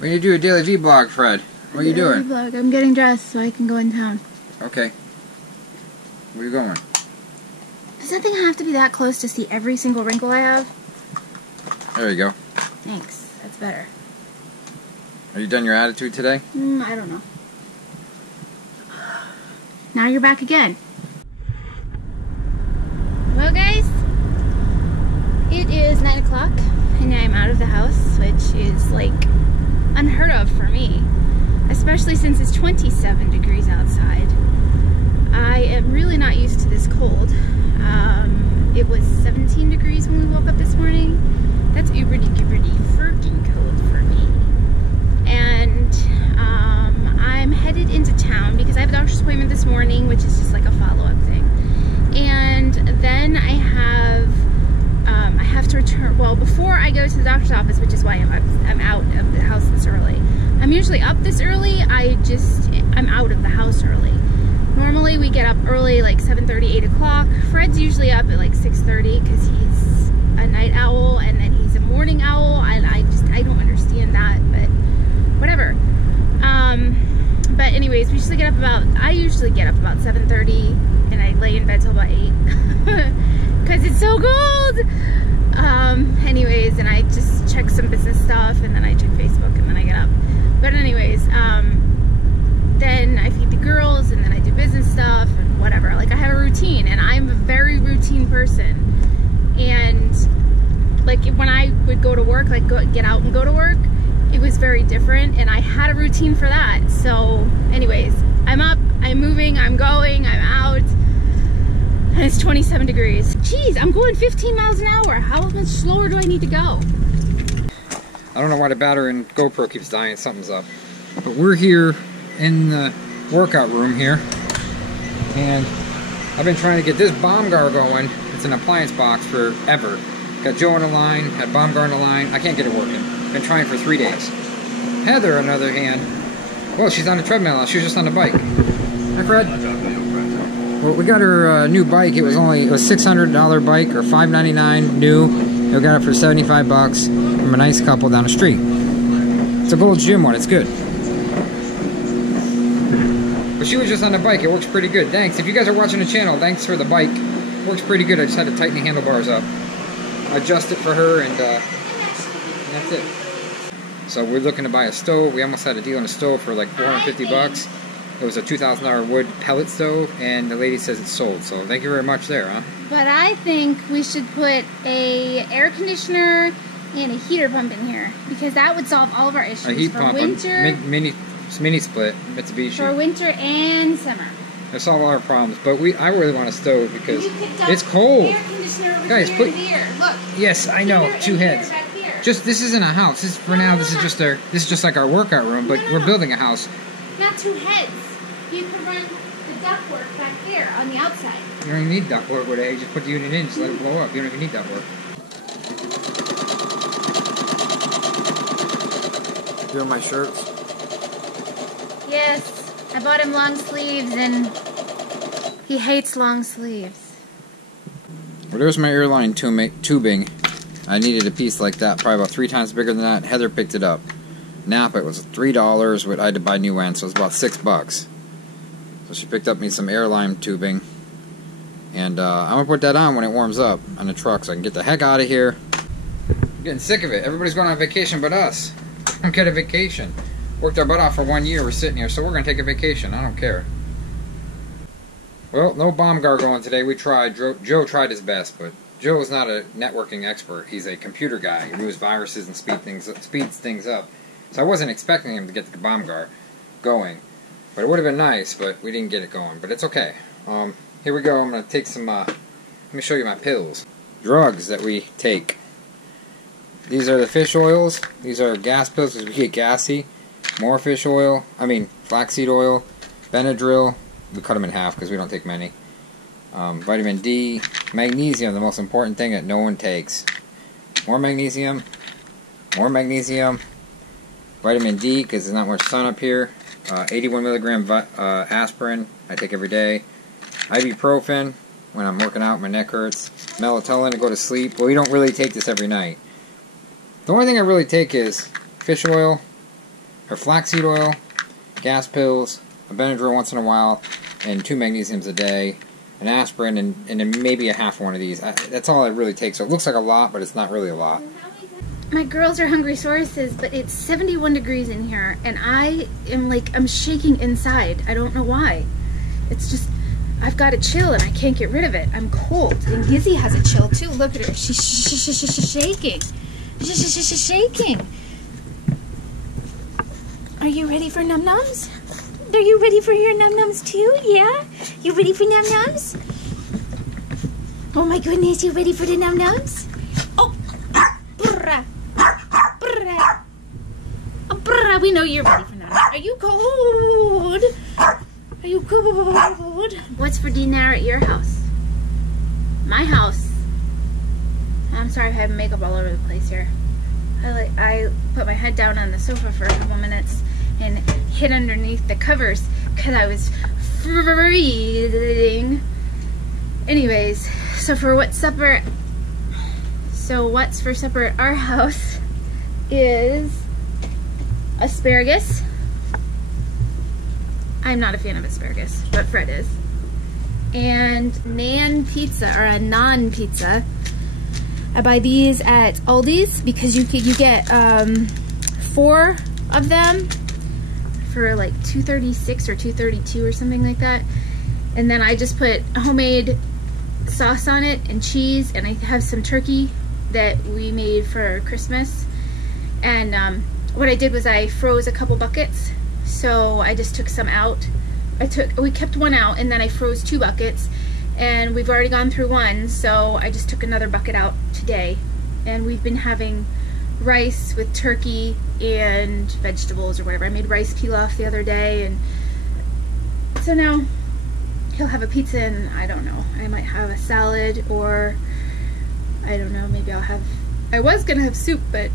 We need to do a daily vlog, Fred. What are you doing? Vlog. I'm getting dressed so I can go in town. Okay. Where are you going? Does that thing have to be that close to see every single wrinkle I have? There you go. Thanks. That's better. Are you done your attitude today? I don't know. Now you're back again. Well, guys, it is 9 o'clock and I'm out of the house, which is like unheard of for me, especially since it's 27 degrees outside. I am really not used to this cold. It was 17 degrees when we woke up this morning. That's uberty-gibberty freaking cold for me. And I'm headed into town because I have a doctor's appointment this morning, which is just like a follow-up thing. And then I have to return. Well, before I go to the doctor's office, which is why I'm out of the house this early. I'm usually up this early. I'm out of the house early. Normally we get up early, like 7:30, 8 o'clock. Fred's usually up at like 6:30 because he's a night owl, and then he's a morning owl, and I don't understand that, but whatever. But anyways, I usually get up about 7:30, and I lay in bed till about 8 because it's so cold. Anyways, and I just check some business stuff, and then I check Facebook, and then I get up. But anyways, then I feed the girls, and then I do business stuff and whatever. Like, I have a routine, and I'm a very routine person. And like when I would go to work, like get out and go to work, it was very different, and I had a routine for that. So anyways, I'm up, I'm moving, I'm going, I'm out, and it's 27 degrees. Jeez, I'm going 15 miles an hour. How much slower do I need to go? I don't know why the battery in GoPro keeps dying. Something's up. But we're here in the workout room here, and I've been trying to get this bomb guard going. It's an appliance box forever. Got Joe on the line, had bomb guard on the line. I can't get it working. Been trying for 3 days. Heather, on the other hand, well, she's on the treadmill now. She was just on the bike. Hi, Fred. Well, we got her new bike. It was a $600 bike, or $599 new. We got it for 75 bucks from a nice couple down the street. It's a Gold's Gym one. It's good. But she was just on the bike. It works pretty good. Thanks. If you guys are watching the channel, thanks for the bike. It works pretty good. I just had to tighten the handlebars up. Adjust it for her, and that's it. So we're looking to buy a stove. We almost had a deal on a stove for like 450 bucks. It was a $2,000 wood pellet stove, and the lady says it's sold. So thank you very much there, huh? But I think we should put a air conditioner and a heater pump in here, because that would solve all of our issues. A heat for pump, winter, a mini split, Mitsubishi. For winter and summer. It'll solve all our problems. But I really want a stove because it's cold. Guys, put here. Look. Yes, I know. 2 heads. This isn't a house. This is just like our workout room, but we're building a house. Not 2 heads. You can run the ductwork back there on the outside. You don't even need ductwork with it. You just put the unit in, just let it blow up. You don't even need ductwork. Doing my shirts. Yes, I bought him long sleeves, and he hates long sleeves. Well, there's my airline tubing. I needed a piece like that, probably about 3 times bigger than that. Heather picked it up. Napa, it was $3, but I had to buy new ends, so it was about $6. So she picked up me some airline tubing, and I'm gonna put that on when it warms up on the truck, so I can get the heck out of here. I'm getting sick of it. Everybody's going on vacation but us. Don't get a vacation. Worked our butt off for 1 year. We're sitting here, so we're gonna take a vacation. I don't care. Well, no bomb guard going today. We tried. Joe tried his best, but Joe is not a networking expert. He's a computer guy. He removes viruses and speeds things up. So I wasn't expecting him to get the bomb guard going. But it would have been nice, but we didn't get it going. But it's okay. Here we go. I'm going to take some, let me show you my pills. Drugs that we take. These are the fish oils. These are gas pills because we get gassy. More fish oil. Flaxseed oil. Benadryl. We cut them in half because we don't take many. Vitamin D. Magnesium, the most important thing that no one takes. More magnesium. More magnesium. Vitamin D, because there's not much sun up here. 81 milligram aspirin, I take every day. Ibuprofen, when I'm working out, my neck hurts. Melatonin to go to sleep. Well, you don't really take this every night. The only thing I really take is fish oil, her flaxseed oil, gas pills, a Benadryl once in a while, and 2 magnesiums a day, an aspirin, and then maybe a half one of these. That's all it really takes. So it looks like a lot, but it's not really a lot. My girls are hungry sources, but it's 71 degrees in here, and I am like, I'm shaking inside. I don't know why. It's just, I've got a chill and I can't get rid of it. I'm cold. And Gizzy has a chill too. Look at her. She's shaking. Shaking. Are you ready for num-nums? Are you ready for your num-nums too? Yeah? You ready for num-nums? Oh my goodness, you ready for the num-nums? Oh! Brrrah. Brrrah. Oh, brrrah. We know you're ready for num-nums. Are you cold? Are you cold? What's for dinner at your house? My house. I'm sorry if I have makeup all over the place here. I put my head down on the sofa for a couple minutes and hid underneath the covers because I was freezing. Anyways, so what's for supper at our house is asparagus. I'm not a fan of asparagus, but Fred is. And naan pizza, or a naan pizza. I buy these at Aldi's because you get 4 of them for like $2.36 or $2.32 or something like that. And then I just put homemade sauce on it and cheese, and I have some turkey that we made for Christmas. And what I did was I froze a couple buckets, so I just took some out. We kept one out, and then I froze 2 buckets, and we've already gone through one, so I just took another bucket out today. And we've been having rice with turkey and vegetables or whatever. I made rice pilaf the other day, and so now he'll have a pizza, and I don't know, I might have a salad, or I don't know, maybe I was gonna have soup, but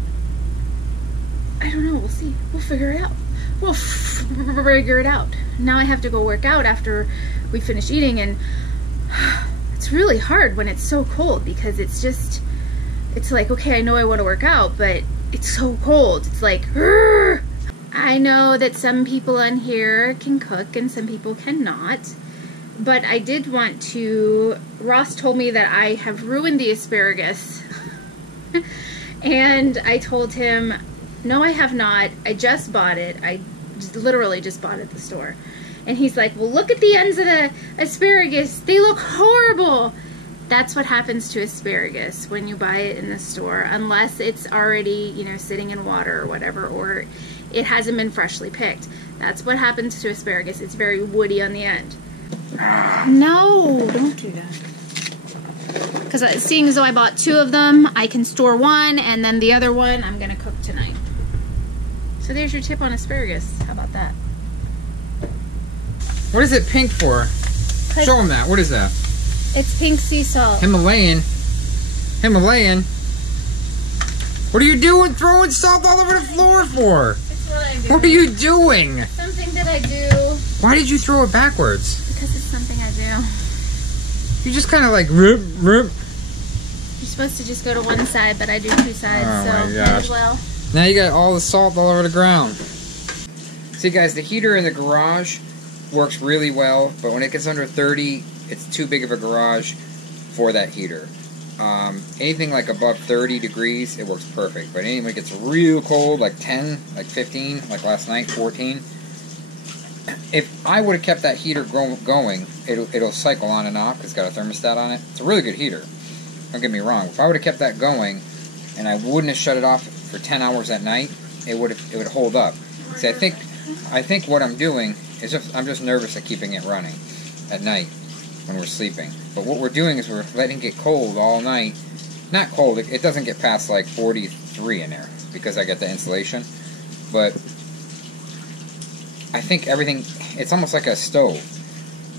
I don't know, we'll see. We'll figure it out. We'll figure it out. Now I have to go work out after we finish eating, and it's really hard when it's so cold, because it's like, okay, I know I want to work out, but it's so cold. It's like, Rrr! I know that some people on here can cook and some people cannot, but I did want to, Ross told me that I have ruined the asparagus, and I told him, no, I have not. I just bought it. I literally just bought it at the store. And he's like, well, look at the ends of the asparagus. They look horrible. That's what happens to asparagus when you buy it in the store, unless it's already, you know, sitting in water or whatever, or it hasn't been freshly picked. That's what happens to asparagus. It's very woody on the end. No, don't do that. Because seeing as though I bought 2 of them, I can store one, and then the other one I'm going to cook tonight. So there's your tip on asparagus. How about that? What is it pink for? Show them that. What is that? It's pink sea salt. Himalayan. Himalayan. What are you doing throwing salt all over the floor for? It's what I do. What are you doing? Something that I do. Why did you throw it backwards? Because it's something I do. You just kind of like rip. You're supposed to just go to one side, but I do 2 sides, oh so might as well. Now you got all the salt all over the ground. See guys, the heater in the garage works really well, but when it gets under 30, it's too big of a garage for that heater. Anything like above 30 degrees, it works perfect. But anything that gets real cold, like 10, like 15, like last night, 14, if I would have kept that heater going, it'll cycle on and off because it's got a thermostat on it. It's a really good heater. Don't get me wrong. If I would have kept that going and I wouldn't have shut it off for 10 hours at night, it would hold up. See, I think what I'm doing is I'm just nervous at keeping it running at night when we're sleeping. But what we're doing is we're letting it get cold all night. Not cold, it doesn't get past like 43 in there because I get the insulation. But I think everything, it's almost like a stove.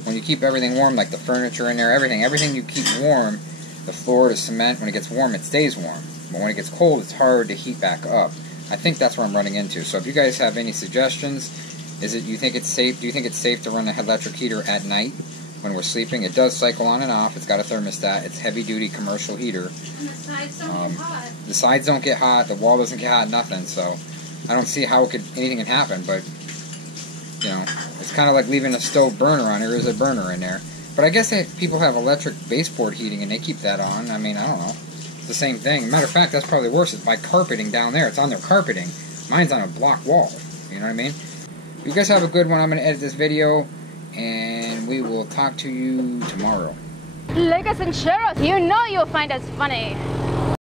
When you keep everything warm, like the furniture in there, everything you keep warm, the floor, the cement, when it gets warm, it stays warm. But when it gets cold, it's hard to heat back up. I think that's what I'm running into. So if you guys have any suggestions, do you think it's safe to run an electric heater at night when we're sleeping? It does cycle on and off. It's got a thermostat. It's heavy-duty commercial heater. And the sides don't get hot. The sides don't get hot. The wall doesn't get hot. Nothing. So I don't see how anything can happen, but, you know, it's kind of like leaving a stove burner on. There is a burner in there. But I guess people have electric baseboard heating and they keep that on. I mean, I don't know. It's the same thing. Matter of fact, that's probably worse. It's by carpeting down there. It's on their carpeting. Mine's on a block wall. You know what I mean? You guys have a good one. I'm going to edit this video, and we will talk to you tomorrow. Like us and share us. You know you'll find us funny.